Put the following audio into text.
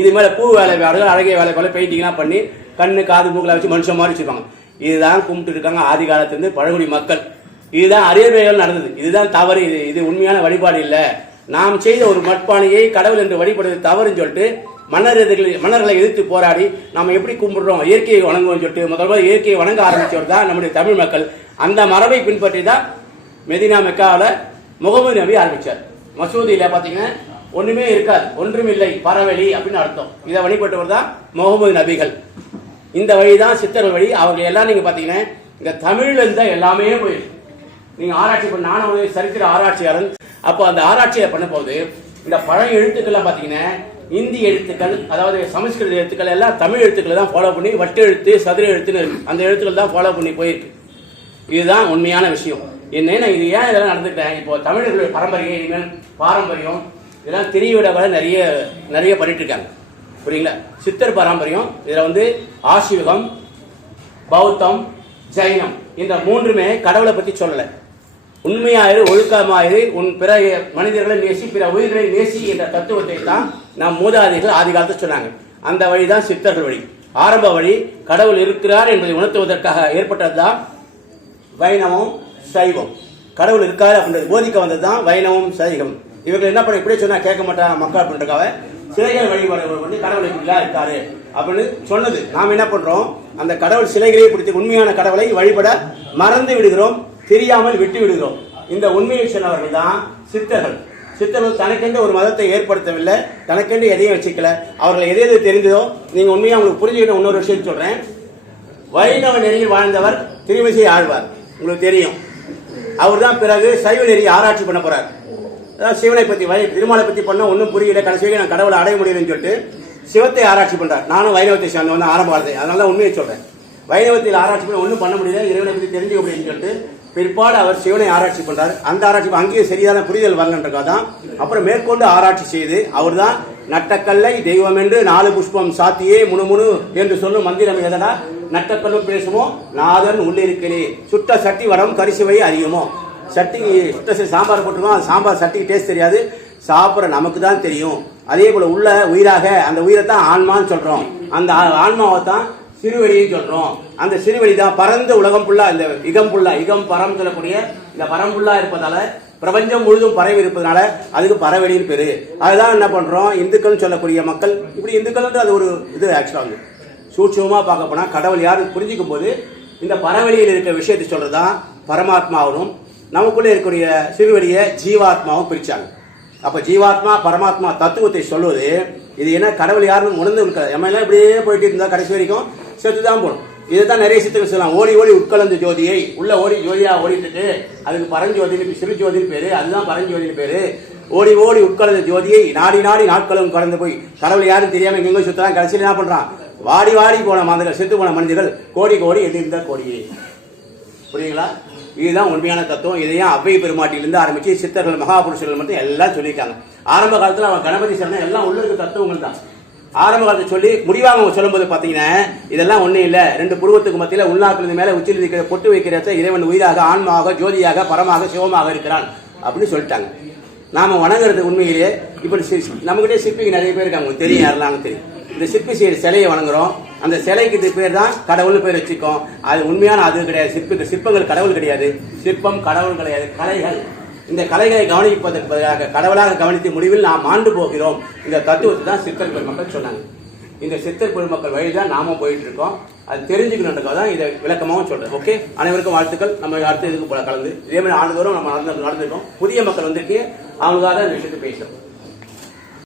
இது மாதிரி பூ வேலைப்பாடுகள் அழகிய வேலைப்பாடு பெயிண்டிங்லாம் பண்ணி கண்ணு காது மூக்கில் வச்சு மனுஷன் மாதிரி வச்சுருப்பாங்க. இதுதான் கும்பிட்டு இருக்காங்க ஆதி காலத்திலிருந்து பழங்குடி மக்கள். இதுதான் அரியவைகள் நடந்தது. இதுதான் தவறு. இது இது உண்மையான வழிபாடு இல்லை. நாம் செய்த ஒரு மட்பானையை கடவுள் என்று வழிபடுவது தவறுன்னு சொல்லிட்டு மன்னர் எதிர்களை மன்னர்களை எதிர்த்து போராடி நம்ம எப்படி கும்பிடுறோம்? இயற்கையை வணங்குவோம் சொல்லிட்டு முதல்ல இயற்கையை வணங்க ஆரம்பிச்சவர் தான் நம்முடைய தமிழ் மக்கள். அந்த மரபை பின்பற்றி தான் மெதினா மெக்காவில் முகமது நபி ஆரம்பிச்சார். மசூதியில பார்த்தீங்கன்னா ஒண்ணுமே இருக்காது. ஒன்றுமில்லை பரவெளி அப்படின்னு அர்த்தம். இதை வழிபட்டவர் தான் முகமது நபிகள். இந்த வழி தான் சித்தர்கள் வழி. அவங்க எல்லாம் நீங்க பாத்தீங்கன்னா இந்த தமிழ்ல இருந்தா எல்லாமே போயிருக்கு நீங்க ஆராய்ச்சி பண்ண நானும் சரித்திர ஆராய்ச்சியாளன். அப்போ அந்த ஆராய்ச்சியை பண்ண போது இந்த பழைய எழுத்துக்கள்லாம் பாத்தீங்கன்னா இந்தி எழுத்துக்கள் அதாவது சமஸ்கிருத எழுத்துக்கள் எல்லாம் தமிழ் எழுத்துக்களை தான் ஃபாலோ பண்ணி வட்டு எழுத்து சதுர எழுத்துன்னு இருக்கு. அந்த எழுத்துக்கள் தான் ஃபாலோ பண்ணி போயிருக்கு. இதுதான் உண்மையான விஷயம். என்ன இது ஏன் இதெல்லாம் நடந்துக்கிட்டேன் இப்போ தமிழர்களுடைய பரம்பரையை இனிமேல் பாரம்பரியம். இதெல்லாம் தெரியவிட வர நிறைய நிறைய பண்ணிட்டு இருக்காங்க புரியுங்களா? சித்தர் பாரம்பரியம் இதில் வந்து ஆசிவகம் பௌத்தம் ஜைனம். இந்த மூன்றுமே கடவுளை பற்றி சொல்லலை. உண்மையாயிரு ஒழுக்கமாயிரு உன் பிற மனிதர்களை நேசி பிற உயிர்களை நேசி என்ற தத்துவத்தை தான் நம் மூதாதைகள் ஆதி காலத்தில் சொன்னாங்க. அந்த வழி தான் சித்தர்கள் வழி. ஆரம்ப வழி கடவுள் இருக்கிறார் என்பதை உணர்த்துவதற்காக ஏற்பட்டது தான் வைணவம் சைவம். கடவுள் இருக்காரு அப்படின்றது போதிக்க வந்தது தான் வைணவம் சைவம். இவர்கள் என்ன பண்ண இப்படியே சொன்னா கேட்க மாட்டாங்க மக்கள் அப்படின்றக்காக சிலைகள் வழிபாடு வந்து கடவுள் இப்படிலாம் இருக்காரு அப்படின்னு சொன்னது. நாம் என்ன பண்றோம்? அந்த கடவுள் சிலைகளை பிடித்து உண்மையான கடவுளை வழிபட மறந்து விடுகிறோம் தெரியாமல் விட்டு விடுகிறோம். இந்த உண்மையை சொன்னவர்கள் தான் சித்தர்கள். சித்தர்கள் தனக்கென்று ஒரு மதத்தை ஏற்படுத்தவில்லை தனக்கென்று எதையும் வச்சுக்கல. அவர்கள் எது எது தெரிந்ததோ நீங்க உண்மையாக உங்களுக்கு புரிஞ்சுக்கிட்ட இன்னொரு விஷயம் சொல்றேன். வைணவ நெறியில் வாழ்ந்தவர் திருமிசை ஆழ்வார். உங்களுக்கு தெரியும். அவர் தான் பிறகு சைவ நெறி ஆராய்ச்சி பண்ண போறார். சிவனை பத்தி வை திருமாலை பத்தி பண்ண ஒன்றும் புரியல. கடைசி வரைக்கும் நான் கடவுளை அடைய முடியலன்னு சொல்லிட்டு சிவத்தை ஆராய்ச்சி பண்றார். நானும் வைணவத்தை சார்ந்தவன் தான் ஆரம்ப வார்த்தை. அதனால தான் உண்மையை சொல்றேன். வைணவத்தில் ஆராய்ச்சி பண்ண ஒன்றும் பண்ண முடியல. இறைவனை பத்தி தெரிஞ்சுக்க முடியும்னு சொல்லிட்டு பிற்பாடு அவர் சிவனை ஆராய்ச்சி பண்றார். அந்த ஆராய்ச்சி அங்கேயும் சரியான புரிதல் வரலன்றக்காக தான் அப்புறம் மேற்கொண்டு ஆராய்ச்சி செய்து அவர் தான் நட்டக்கல்லை தெய்வம் என்று நாலு புஷ்பம் சாத்தியே முணுமுணு என்று சொல்லும் மந்திரம் எதனா நட்டக்கல்லும் பேசுமோ? நாதன் உள்ளிருக்கிறே சுட்ட சட்டி வரம் கரிசுவை அறியுமோ? சட்டி சுட்ட சாம்பார் போட்டுருக்கோம். அந்த சாம்பார் சட்டிக்கு டேஸ்ட் தெரியாது. சாப்பிட்ற நமக்கு தான் தெரியும். அதே போல் உள்ள உயிராக அந்த உயிரை தான் ஆன்மான்னு சொல்கிறோம் அந்த ஆன்மாவை தான் சிறுவழின்னு சொல்கிறோம் அந்த சிறுவெளி தான் பரந்த உலகம் ஃபுல்லாக இந்த இகம் புல்லா இகம் பரம் சொல்லக்கூடிய இந்த பரம் ஃபுல்லாக இருப்பதால பிரபஞ்சம் முழுதும் பறவை இருப்பதனால அதுக்கு பறவெளின்னு பேரு. அதுதான் என்ன பண்ணுறோம் இந்துக்கள்னு சொல்லக்கூடிய மக்கள். இப்படி இந்துக்கள் அது ஒரு இது ஆக்சுவலாக வந்து. சூட்சமா பார்க்க போனால் கடவுள் யாரும் புரிஞ்சுக்கும் போது இந்த பறவெளியில் இருக்கிற விஷயத்தை சொல்றதுதான் பரமாத்மாவும் நமக்குள்ளே இருக்கக்கூடிய சிறுவெளியை ஜீவாத்மாவும் பிரித்தாங்க அப்போ ஜீவாத்மா பரமாத்மா தத்துவத்தை சொல்வது இது என்ன கடவுள் யாருன்னு உணர்ந்து இருக்காது நம்ம எல்லாம் இப்படியே போயிட்டு இருந்தால் கடைசி வரைக்கும் செத்து தான் போகணும். இதுதான் நிறைய சித்தங்கள் சொல்லலாம். ஓடி ஓடி உட்கலந்து ஜோதியை உள்ள ஓடி ஜோதியாக ஓடிட்டு அதுக்கு பரஞ்சோதின்னு சிறு ஜோதின்னு பேரு அதுதான் பரஞ்சோதின்னு பேரு. ஓடி ஓடி உட்கலந்த ஜோதியை நாடி நாடி நாட்களும் கடந்து போய் கடவுள் யாரும் தெரியாமல் எங்கெங்க சுத்தலாம் கடைசியில் என்ன பண்ணுறான் வாடி வாடி போன மனிதர்கள் செத்து போன மனிதர்கள் கோடி கோடி எண்ணிருந்த கோடியே. புரியுங்களா இதுதான் உண்மையான தத்துவம். இதையும் அவ்வை பெருமாட்டிலிருந்து ஆரம்பிச்சு சித்தர்கள் மகாபுருஷர்கள் மட்டும் எல்லாம் சொல்லியிருக்காங்க. ஆரம்ப காலத்தில் அவன் கணபதி சரணம் எல்லாம் உள்ள இருக்க தத்துவங்கள் தான். ஆரம்ப காலத்தை சொல்லி முடிவாக அவங்க சொல்லும்போது பார்த்தீங்கன்னா இதெல்லாம் ஒன்றும் இல்லை. ரெண்டு புருவத்துக்கு மத்தியில் உள்நாக்குறது மேலே உச்சியில் இருக்கிற பொட்டு வைக்கிறத இறைவன் உயிராக ஆன்மாவாக ஜோதியாக பரமாக சிவமாக இருக்கிறான் அப்படின்னு சொல்லிட்டாங்க. நாம வணங்குறது உண்மையிலேயே இப்படி நம்மகிட்டே சிற்பிக்கு நிறைய பேர் இருக்காங்க. தெரியும் யாரெல்லாம் தெரியும். இந்த சிற்பி சிலையை வணங்குறோம். அந்த சிலைக்கு இது பேர் தான் கடவுள் பேர் வச்சுக்கோம். அது உண்மையான அது கிடையாது. சிற்ப சிற்பங்கள் கடவுள் கிடையாது. சிற்பம் கடவுள் கிடையாது. கலைகள். இந்த கலைகளை கவனிப்பதற்கு பதிலாக கடவுளாக கவனித்து முடிவில் நாம் ஆண்டு போகிறோம். இந்த தத்துவத்தை தான் சித்தர் பெருமக்கள் சொன்னாங்க. இந்த சித்தர் பெருமக்கள் வழி தான் நாமும் போயிட்டு இருக்கோம். அது தெரிஞ்சுக்கணுன்றதுக்காக தான் இதை விளக்கமாகவும் சொல்கிறேன் ஓகே அனைவருக்கும் வாழ்த்துக்கள். நம்ம அடுத்த இதுக்கு போல கலந்து. இதே மாதிரி ஆண்டுதோறும் நம்ம நடந்து நடந்திருக்கோம். புதிய மக்கள் வந்திருக்கு அவங்களுக்காக இந்த விஷயத்தை பேசுறோம்.